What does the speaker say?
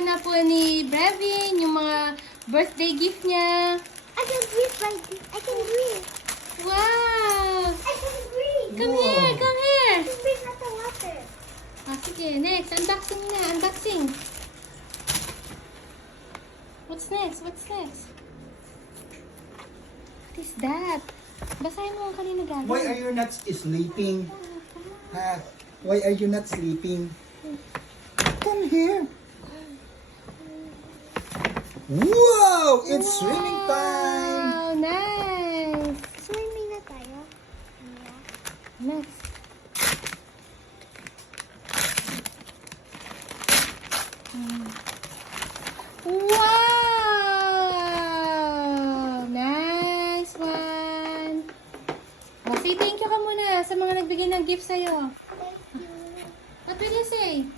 na po ni Brevin yung mga birthday gift niya. I can breathe like this. I can breathe. Wow! I can breathe. Come here, come here. I can breathe like the water. Sige, next. Unboxing na, unboxing. What's next? What's next? What is that? Basahin mo ang kanina galing. Why are you not sleeping? Ha? Why are you not sleeping? Come here. Wow! It's swimming time! Wow, nice. Swimming na tayo. Next. Wow! Nice one. Say thank you ka muna sa mga nagbigay ng gift sa'yo. Thank you. What will you say?